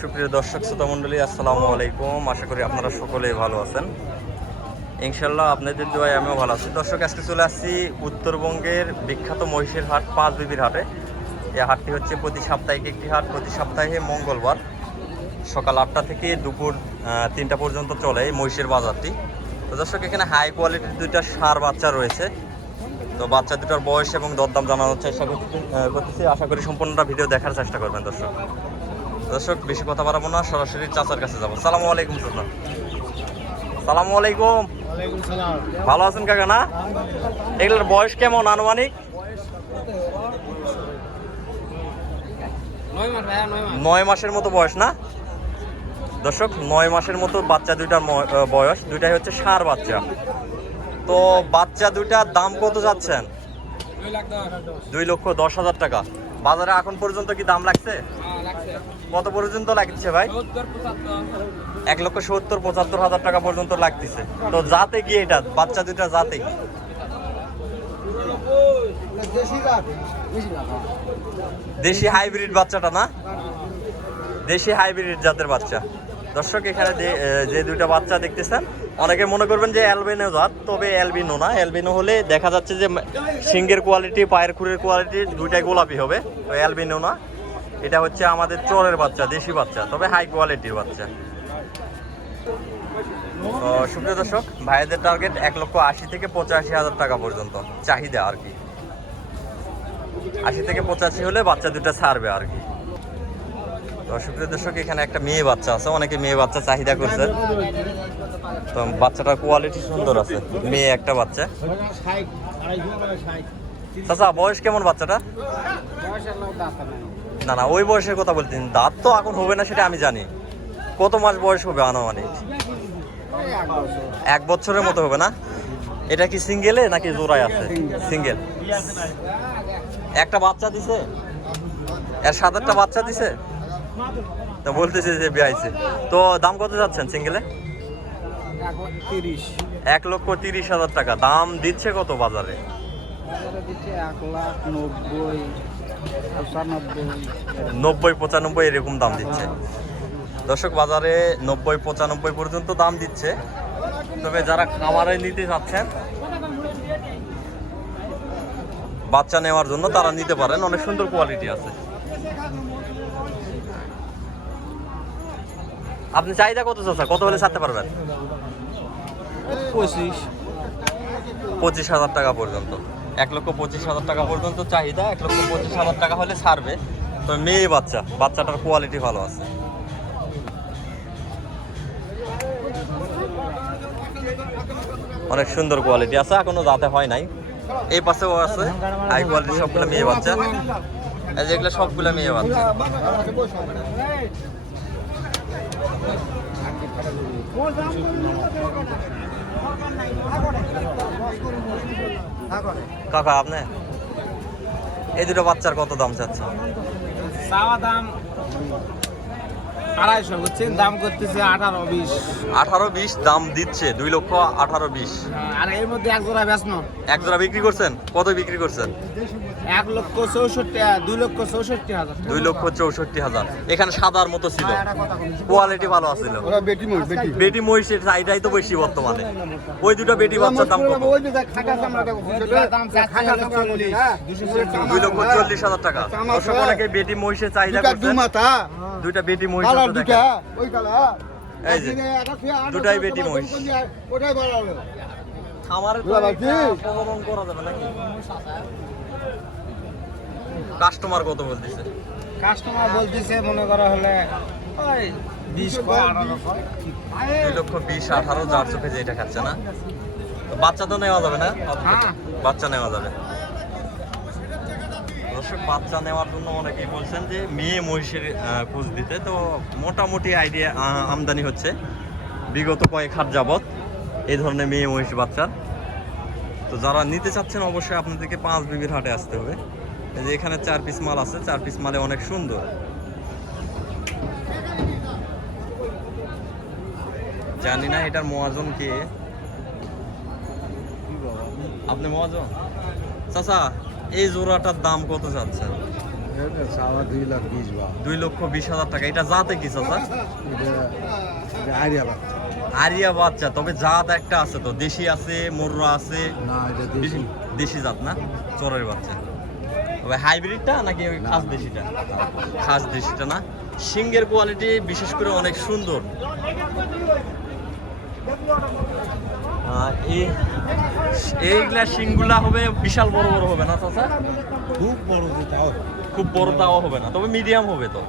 সুপ্রিয় দর্শক শ্রোতা মণ্ডলী, আসসালামু আলাইকুম। আশা করি আপনারা সকলেই ভালো আছেন। ইনশাল্লাহ আপনাদের দোয়ায় আমিও ভালো আছি। দর্শক, আজকে চলে আসছি উত্তরবঙ্গের বিখ্যাত মহিষের হাট পাঁচ বিবির হাটে। এই হাটটি হচ্ছে প্রতি সাপ্তাহিক একটি হাট। প্রতি সপ্তাহে মঙ্গলবার সকাল 8টা থেকে দুপুর 3টা পর্যন্ত চলে এই মহিষের বাজারটি। তো দর্শক, এখানে হাই কোয়ালিটির দুইটা ষাঁড় বাচ্চা রয়েছে। তো বাচ্চা দুটার বয়স এবং দরদাম জানানোর চেষ্টা করতেছি। আশা করি সম্পূর্ণটা ভিডিও দেখার চেষ্টা করবেন। দর্শক বেশি কথা বাড়াবো না, সরাসরি চাচার কাছে যাবো। সালামু আলাইকুম চাচা। সালামু আলাইকুম। ভালো আছেন কাকা? না, এগুলোর বয়স কেমন আনুমানিক? 9 মাসের মতো বয়স না দর্শক? 9 মাসের মতো বাচ্চা দুইটার বয়স। দুইটাই হচ্ছে ষাঁড় বাচ্চা। তো বাচ্চা দুইটার দাম কত যাচ্ছেন? 2,10,000 টাকা। বাজারে এখন পর্যন্ত কি দাম লাগছে? কত পর্যন্ত লাগছে ভাই? 1,70,000-75,000 টাকা পর্যন্ত লাগতেছে। তো জাতে কি এটা? বাচ্চা দুইটা জাতে কি? দেশি হাইব্রিড বাচ্চাটা না? দেশি হাইব্রিড জাতের বাচ্চা। দর্শক, এখানে যে দুইটা বাচ্চা দেখতেছেন, অনেকে মনে করবেন যে অ্যালবিনো জাত, তবে অ্যালবিনো না। অ্যালবিনো হলে দেখা যাচ্ছে যে শিংয়ের কোয়ালিটি, পায়ের খুরের কোয়ালিটি দুইটাই গোলাপি হবে। তো অ্যালবিনো না, এটা হচ্ছে আমাদের চরের বাচ্চা, দেশি বাচ্চা, তবে হাই কোয়ালিটির বাচ্চা। তো সুপ্রিয় দর্শক, ভাইদের টার্গেট 1,80,000 থেকে 85,000 টাকা পর্যন্ত চাহিদা আর কি। 80 থেকে 85 হলে বাচ্চা দুটা ছাড়বে আর কি। তো সুপ্রিয় দর্শক, এখানে একটা মেয়ে বাচ্চা আছে। অনেকে মেয়ে বাচ্চা চাহিদা করছে। তো বাচ্চাটার কোয়ালিটি সুন্দর আছে। মেয়ে একটা বাচ্চা। চাচা, বয়স কেমন বাচ্চাটা? না না, ওই বয়সের কথা বলতেন। দাঁত তো এখন হবে না, সেটা আমি জানি। কত মাস বয়স হবে আনুমানিক? 1 বছরের মতো হবে না? এটা কি সিঙ্গেলে নাকি জোড়ায় আছে? সিঙ্গেল। একটা বাচ্চা দিছে, এর 7-8টা বাচ্চা দিছে। তো বলতেছে যে বিয়াইছে। তো দাম কত যাচ্ছেন সিঙ্গেলে? 1,30,000 টাকা দাম দিচ্ছে। কত বাজারে? 90-95 এরকম দাম দিচ্ছে। দর্শক, বাজারে 90-95 পর্যন্ত দাম দিচ্ছে। তবে যারা খামারে নিতে চাচ্ছেন বাচ্চা নেওয়ার জন্য, তারা নিতে পারেন। অনেক সুন্দর কোয়ালিটি আছে। আপনি চাহিদা কত চাচ্ছেন? কত হলে ছাড়তে পারবেন? 25,000 টাকা পর্যন্ত। 1,25,000 টাকা পর্যন্ত চাহিদা। 1,25,000 টাকা হলে ছাড়বে। তো মেয়ে বাচ্চা, বাচ্চাটার কোয়ালিটি ভালো আছে। অনেক সুন্দর কোয়ালিটি আছে, এখনো যাতে হয় নাই। এই পাশেও আছে হাই কোয়ালিটি, সবগুলো মেয়ে বাচ্চা। এই যেগুলো সবগুলো মেয়ে বাচ্চা। কাকা, আপনি এই দুটো বাচ্চার কত দাম চাচ্ছে? দাম 250 বুঝছেন, দাম করতেছে 18-20। 18-20 দাম দিচ্ছে। 2,18,20। আর এর মধ্যে এক জোড়া বেচনো। এক জোড়া বিক্রি করছেন? কত বিক্রি করছেন? 1,64,000, 2,64,000। 2,64,000। এখানে সাদার মতো ছিল, কোয়ালিটি ভালো আছিল। বেটি মহিষের চাহিদাই তো বেশি বর্তমানে। ওই দুটো বেটি বাচ্চার দাম কত? 2,40,000 টাকা। দর্শক, অনেকে বেটি মহিষের চাহিদা করছে। দুইটা বেটি মহিষ আছে দেখেন। এই যে দুটাই বেটি মহিষ। খামারে তো প্রজনন করা যাবে নাকি? কাস্টমার কত বলতেছে? কাস্টমার বলতেছে মনে করা হলে ওই 2,20,18 যার চোখে যেটা খাচ্ছে না। বাচ্চা তো নেওয়া যাবে না? বাচ্চা নেওয়া যাবে। দর্শক, বাচ্চা নেওয়ার জন্য অনেকেই বলছেন যে মেয়ে মহিষের খোঁজ দিতে। তো মোটামুটি আইডিয়া আমদানি হচ্ছে বিগত কয়েক হাট যাবত এই ধরনের মেয়ে মহিষ বাচ্চার। তো যারা নিতে চাচ্ছেন, অবশ্যই আপনাদেরকে পাঁচ বিবির হাটে আসতে হবে। এই যে এখানে 4 পিস মাল আছে। 4 পিস মালে অনেক সুন্দর। জানি না এটার মহাজন কে। আপনি মহাজন? চাচা, এই জোড়াটার দাম কত যাচ্ছে? চাওয়া 2,20,000 বা 2,20,000 টাকা। এটা জাতে কি চাচা? এটা আইডিয়া বা আরিয়া বাচ্চা, তবে জাত একটা আছে তো, দেশি আছে, মোররা আছে। না এটা দেশি দেশি জাত না, চরের বাচ্চা। তবে হাইব্রিডটা নাকি ওই খাস দেশিটা? খাস দেশিটা না। সিংহের কোয়ালিটি বিশেষ করে অনেক সুন্দর। এইগুলা সিংগুলা হবে বিশাল বড় বড় হবে না চাচা? খুব বড় তাও খুব বড় তাও হবে না, তবে মিডিয়াম হবে। তো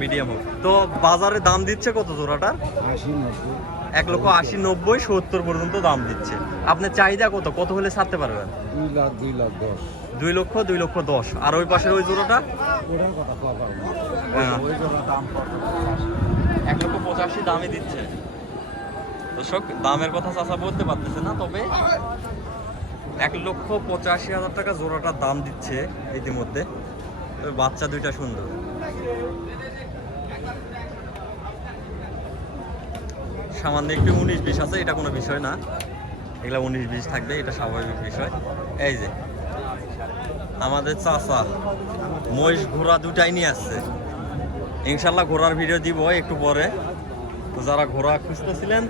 মিডিয়াম হবে তো। বাজারে দাম দিচ্ছে কত জোড়াটার? 80-90 1,80,90 70 পর্যন্ত দাম দিচ্ছে। আপনার চাহিদা কত? কত হলে ছাড়তে পারবেন? 2,00,000 2,00,000 আর ওই পাশের ওই জোড়াটা? ওটার কথা পাবো হ্যাঁ। ওই জন্য দাম কত? 1,85,000 দামে দিচ্ছে। দর্শক, দামের কথা চাচা বলতে পারতেছে না, তবে 1,85,000 টাকা জোড়াটার দাম দিচ্ছে ইতিমধ্যে। তবে বাচ্চা দুইটা সুন্দর। সামান্য একটু 19-20 আছে, এটা কোনো বিষয় না। এগুলা 19-20 থাকবে, এটা স্বাভাবিক বিষয়। এই যে আমাদের চাচা মহিষ ঘোড়া দুটাই নিয়ে আসছে। ইনশাল্লাহ ঘোড়ার ভিডিও দিব একটু পরে। তো যারা ঘোড়া খুঁজতেছিলেন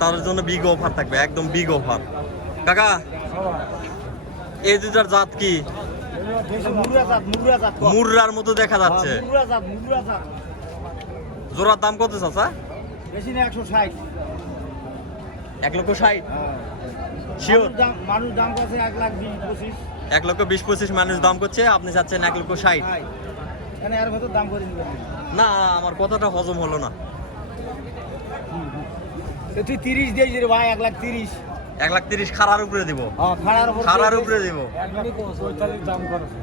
তাদের জন্য বিগ অফার থাকবে, একদম বিগ অফার। কাকা, এই দুটার জাত কি? মুর্রার মতো দেখা যাচ্ছে। জোড়ার দাম কত চাচা? বেশি না 160। 1,60,000 শিওর? মানুষ দাম করছে 1,20,25। 1,20,25 মানুষ দাম করছে, আপনি চাচ্ছেন 1,60,000? এখানে এর ভেতর দাম করে দিবেন না, আমার কথাটা হজম হলো না। তুই 30 দিয়েছিস রে ভাই, 1,30,000। 1,30,000 খাড়ার উপরে দিব? হ্যাঁ, খাড়ার উপরে দিব। 45 দাম করছে।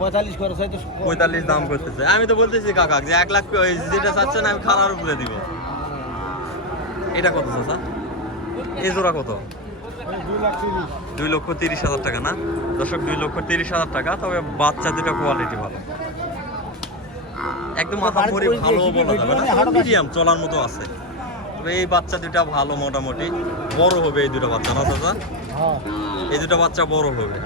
45 করছে তো 45 দাম করতেছে। আমি তো বলতেছি কাকা যে 1,00,000 যেটা চাচ্ছেন আমি খাড়ার উপরে দিব। এটা কত চাচা? এই জোড়া কত? 2,30,000 টাকা না দর্শক? 2,30,000 টাকা। তবে বাচ্চা দুটো কোয়ালিটি ভালো, একদম মাথামুড়ি ভালো বলা যাবে না, মিডিয়াম চলার মতো আছে। তবে এই বাচ্চা দুটা ভালো, মোটামুটি বড় হবে এই দুটো বাচ্চা না চাচা? হ্যাঁ। এই দুটো বাচ্চা বড় হবে।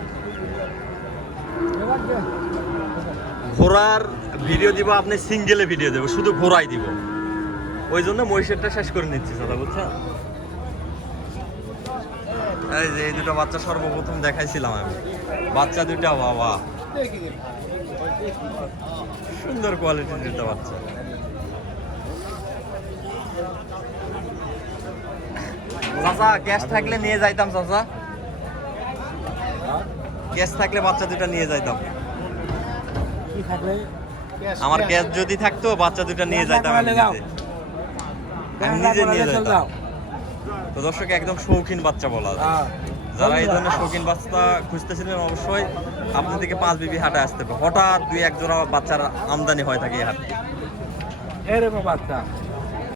ঘোড়ার ভিডিও দিব, আপনি সিঙ্গেলে ভিডিও দেবো, শুধু ঘোড়াই দিব। ওই জন্য মহিষেরটা শেষ করে নিচ্ছি দাদা, বুঝছেন? এই যে এই দুটো বাচ্চা সর্বপ্রথম দেখাইছিলাম আমি। বাচ্চা দুটা বাবা সুন্দর কোয়ালিটির দুটো বাচ্চা। চাচা ক্যাশ থাকলে নিয়ে যাইতাম চাচা, ক্যাশ থাকলে বাচ্চা দুটা নিয়ে যাইতাম। কি থাকলে? আমার ক্যাশ যদি থাকতো বাচ্চা দুটা নিয়ে যাইতাম, আমি নিজে নিয়ে যাইতাম। তো দর্শক, একদম শৌখিন বাচ্চা বলা যায়। যারা এই ধরনের শৌখিন বাচ্চা খুঁজতেছিলেন অবশ্যই আপনার থেকে 5 বিবি হাটে আসতে হবে। হঠাৎ 2-1 জোড়া বাচ্চার আমদানি হয় থাকে এই হাটে। এরকম বাচ্চা